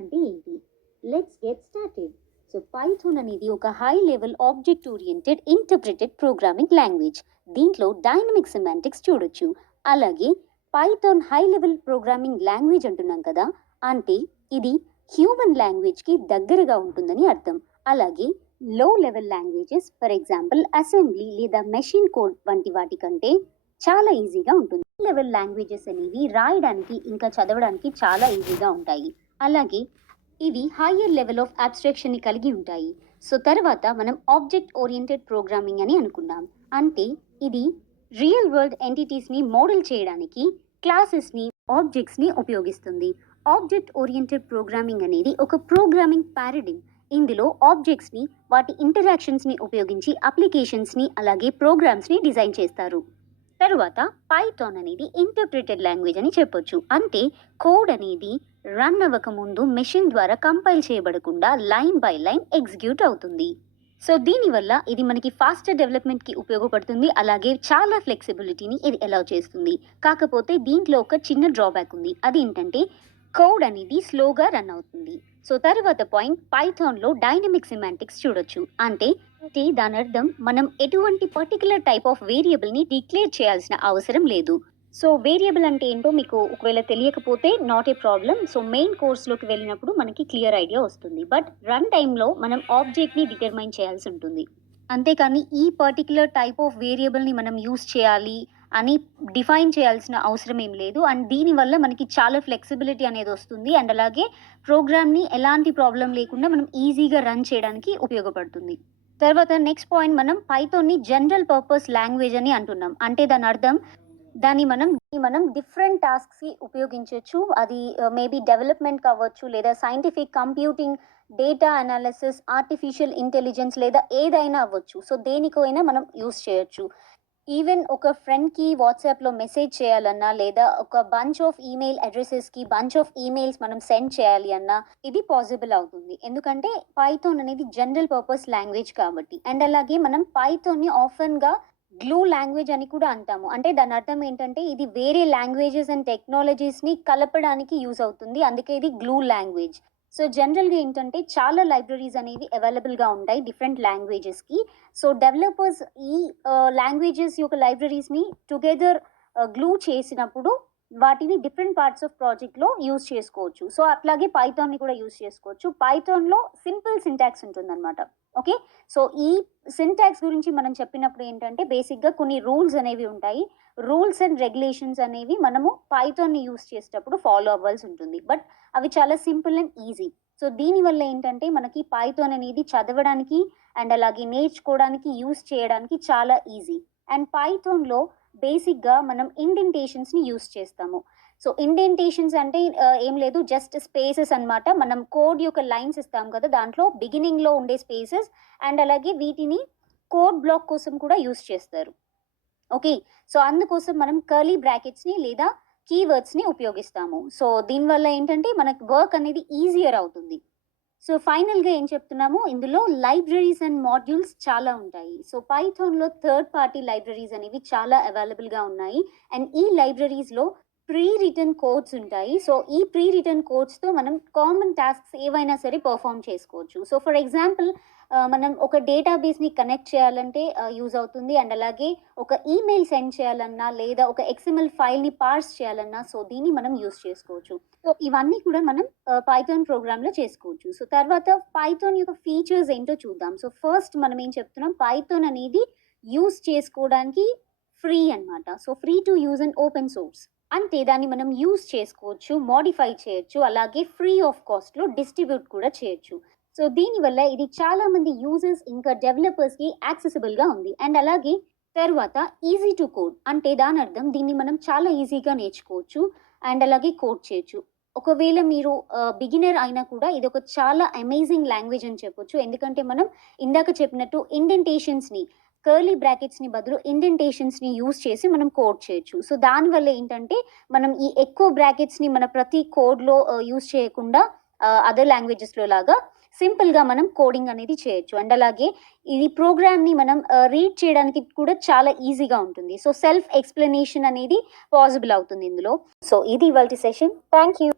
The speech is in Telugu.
అంటే ఏంటి? Let's get started. So Python అనేది ఒక high level object oriented interpreted programming language. దీంట్లో డైనమిక్ సెమాంటిక్స్ చూడొచ్చు. అలాగే Python high level programming language అంటున్నాం కదా, అంటే ఇది హ్యూమన్ లాంగ్వేజ్కి దగ్గరగా ఉంటుందని అర్థం. అలాగే లో level languages for example assembly లేదా మెషిన్ కోడ్ వంటి వాటి కంటే చాలా ఈజీగా ఉంటుంది. లెవెల్ లాంగ్వేజెస్ అనేవి రాయడానికి ఇంకా చదవడానికి చాలా ఈజీగా ఉంటాయి. అలాగే ఇవి హయ్యర్ లెవెల్ ఆఫ్ అబ్స్ట్రాక్షన్ని కలిగి ఉంటాయి. సో తర్వాత మనం ఆబ్జెక్ట్ ఓరియంటెడ్ ప్రోగ్రామింగ్ అని అనుకున్నాం. అంటే ఇది రియల్ వరల్డ్ ఎంటిటీస్ని మోడల్ చేయడానికి క్లాసెస్ని ఆబ్జెక్ట్స్ని ఉపయోగిస్తుంది. ఆబ్జెక్ట్ ఓరియంటెడ్ ప్రోగ్రామింగ్ అనేది ఒక ప్రోగ్రామింగ్ పారాడిమ్. ఇందులో ఆబ్జెక్ట్స్ని వాటి ఇంటరాక్షన్స్ని ఉపయోగించి అప్లికేషన్స్ని అలాగే ప్రోగ్రామ్స్ని డిజైన్ చేస్తారు. తరువాత పైథాన్ అనేది ఇంటర్ప్రిటెడ్ లాంగ్వేజ్ అని చెప్పొచ్చు. అంటే కోడ్ అనేది రన్ అవ్వక ముందు మెషిన్ ద్వారా కంపైల్ చేయబడకుండా లైన్ బై లైన్ ఎగ్జిక్యూట్ అవుతుంది. సో దీనివల్ల ఇది మనకి ఫాస్టర్ డెవలప్మెంట్కి ఉపయోగపడుతుంది. అలాగే చాలా ఫ్లెక్సిబిలిటీని ఇది అలౌ చేస్తుంది. కాకపోతే దీంట్లో ఒక చిన్న డ్రాబ్యాక్ ఉంది. అది ఏంటంటే కోడ్ అనేది స్లోగా రన్ అవుతుంది. సో తర్వాత పాయింట్, పైథాన్లో డైనమిక్ సిమాంటిక్స్ చూడొచ్చు. అంటే దాని అర్థం మనం ఎటువంటి పర్టికులర్ టైప్ ఆఫ్ వేరియబుల్ని డిక్లేర్ చేయాల్సిన అవసరం లేదు. సో వేరియబుల్ అంటే ఏంటో మీకు ఒకవేళ తెలియకపోతే not a problem. So main కోర్స్లోకి వెళ్ళినప్పుడు మనకి క్లియర్ ఐడియా వస్తుంది. బట్ రన్ టైంలో మనం ఆబ్జెక్ట్ని డిటర్మైన్ చేయాల్సి ఉంటుంది. అంతేకాని ఈ పర్టికులర్ టైప్ ఆఫ్ వేరియబుల్ని మనం యూస్ చేయాలి అని డిఫైన్ చేయాల్సిన అవసరం ఏం లేదు. అండ్ దీనివల్ల మనకి చాలా ఫ్లెక్సిబిలిటీ అనేది వస్తుంది. అండ్ అలాగే ప్రోగ్రామ్ని ఎలాంటి ప్రాబ్లం లేకుండా మనం ఈజీగా రన్ చేయడానికి ఉపయోగపడుతుంది. తర్వాత నెక్స్ట్ పాయింట్, మనం పైథాన్ని జనరల్ పర్పస్ లాంగ్వేజ్ అని అంటున్నాం. అంటే దాని అర్థం దాన్ని మనం డిఫరెంట్ టాస్క్స్కి ఉపయోగించవచ్చు. అది మేబీ డెవలప్మెంట్ కావచ్చు, లేదా scientific computing, data analysis, artificial intelligence, లేదా ఏదైనా అవ్వచ్చు. సో దేనికైనా మనం యూస్ చేయొచ్చు. ఈవెన్ ఒక ఫ్రెండ్కి వాట్సాప్లో మెసేజ్ చేయాలన్నా, లేదా ఒక బంచ్ ఆఫ్ ఈమెయిల్ అడ్రసెస్కి బంచ్ ఆఫ్ ఈమెయిల్స్ మనం సెండ్ చేయాలి అన్నా ఇది పాసిబుల్ అవుతుంది. ఎందుకంటే పైథాన్ అనేది జనరల్ పర్పస్ లాంగ్వేజ్ కాబట్టి. అండ్ అలాగే మనం పైథాన్ని ఆఫన్గా గ్లూ లాంగ్వేజ్ అని కూడా అంటాము. అంటే దాని అర్థం ఏంటంటే ఇది వేరే లాంగ్వేజెస్ అండ్ టెక్నాలజీస్ని కలపడానికి యూజ్ అవుతుంది. అందుకే ఇది గ్లూ లాంగ్వేజ్. సో జనరల్గా ఏంటంటే చాలా లైబ్రరీస్ అనేవి అవైలబుల్గా ఉంటాయి డిఫరెంట్ లాంగ్వేజెస్కి. సో డెవలపర్స్ ఈ లాంగ్వేజెస్ యొక్క లైబ్రరీస్ని టుగెదర్ గ్లూ చేసినప్పుడు వాటిని డిఫరెంట్ పార్ట్స్ ఆఫ్ ప్రాజెక్ట్లో యూజ్ చేసుకోవచ్చు. సో అట్లాగే పైథాన్ని కూడా యూజ్ చేసుకోవచ్చు. పైథాన్లో సింపుల్ సింటాక్స్ ఉంటుందన్నమాట. ఓకే, సో ఈ సింటాక్స్ గురించి మనం చెప్పినప్పుడు ఏంటంటే బేసిక్గా కొన్ని రూల్స్ అనేవి ఉంటాయి. రూల్స్ అండ్ రెగ్యులేషన్స్ అనేవి మనము పైథాన్ని యూజ్ చేసేటప్పుడు ఫాలో అవ్వాల్సి ఉంటుంది. బట్ అవి చాలా సింపుల్ అండ్ ఈజీ. సో దీనివల్ల ఏంటంటే మనకి పైథాన్ అనేది చదవడానికి అండ్ అలాగే నేర్చుకోవడానికి యూజ్ చేయడానికి చాలా ఈజీ. అండ్ పైథాన్లో బేసిక్గా మనం ఇండెంటేషన్స్ని యూజ్ చేస్తాము. సో ఇండెంటేషన్స్ అంటే ఏం లేదు, జస్ట్ స్పేసెస్ అన్నమాట. మనం కోడ్ యొక్క లైన్స్ ఇస్తాం కదా, దాంట్లో బిగినింగ్లో ఉండే స్పేసెస్. అండ్ అలాగే వీటిని కోడ్ బ్లాక్ కోసం కూడా యూజ్ చేస్తారు. ఓకే, సో అందుకోసం మనం కర్లీ బ్రాకెట్స్ని లేదా కీవర్డ్స్ని ఉపయోగిస్తాము. సో దీనివల్ల ఏంటంటే మనకు వర్క్ అనేది ఈజియర్ అవుతుంది. సో ఫైనల్గా ఏం చెప్తున్నాము, ఇందులో లైబ్రరీస్ అండ్ మాడ్యూల్స్ చాలా ఉంటాయి. సో పైథాన్లో థర్డ్ పార్టీ లైబ్రరీస్ అనేవి చాలా అవైలబుల్గా ఉన్నాయి. అండ్ ఈ లైబ్రరీస్లో ప్రీ రిటర్న్ కోడ్స్ ఉంటాయి. సో ఈ ప్రీ రిటర్న్ కోడ్స్తో మనం కామన్ టాస్క్స్ ఏవైనా సరే పర్ఫామ్ చేసుకోవచ్చు. సో ఫర్ ఎగ్జాంపుల్ మనం ఒక డేటాబేస్ని కనెక్ట్ చేయాలంటే యూజ్ అవుతుంది. అండ్ అలాగే ఒక ఈమెయిల్ సెండ్ చేయాలన్నా, లేదా ఒక XML ఫైల్ని పార్స్ చేయాలన్నా, సో దీన్ని మనం యూజ్ చేసుకోవచ్చు. సో ఇవన్నీ కూడా మనం పైథాన్ ప్రోగ్రామ్లో చేసుకోవచ్చు. సో తర్వాత పైథాన్ యొక్క ఫీచర్స్ ఏంటో చూద్దాం. సో ఫస్ట్ మనం ఏం చెప్తున్నాం, పైథాన్ అనేది యూజ్ చేసుకోవడానికి ఫ్రీ అన్నమాట. So free to use and open source. అంటే దాన్ని మనం యూజ్ చేసుకోవచ్చు, మోడిఫై చేయొచ్చు, అలాగే ఫ్రీ ఆఫ్ కాస్ట్లో డిస్ట్రిబ్యూట్ కూడా చేయొచ్చు. సో దీనివల్ల ఇది చాలా మంది యూజర్స్ ఇంకా డెవలపర్స్కి యాక్సెసిబుల్గా ఉంది. అండ్ అలాగే తర్వాత ఈజీ టు కోడ్. అంటే దాని అర్థం దీన్ని మనం చాలా ఈజీగా నేర్చుకోవచ్చు అండ్ అలాగే కోడ్ చేయొచ్చు. ఒకవేళ మీరు బిగినర్ అయినా కూడా ఇది ఒక చాలా అమేజింగ్ లాంగ్వేజ్ అని చెప్పొచ్చు. ఎందుకంటే మనం ఇందాక చెప్పినట్టు ఇండెంటేషన్స్ని, కర్లీ బ్రాకెట్స్ని బదులు ఇండెంటేషన్స్ని యూజ్ చేసి మనం కోడ్ చేయొచ్చు. సో దానివల్ల ఏంటంటే మనం ఈ ఎక్కువ బ్రాకెట్స్ని మన ప్రతి కోడ్లో యూజ్ చేయకుండా అదర్ లాంగ్వేజెస్లో లాగా సింపుల్గా మనం కోడింగ్ అనేది చేయొచ్చు. అండ్ అలాగే ఇది ప్రోగ్రామ్ని మనం రీడ్ చేయడానికి కూడా చాలా ఈజీగా ఉంటుంది. సో సెల్ఫ్ ఎక్స్ప్లెనేషన్ అనేది పాసిబుల్ అవుతుంది ఇందులో. సో ఇది ఇవాల్టి సెషన్. Thank you.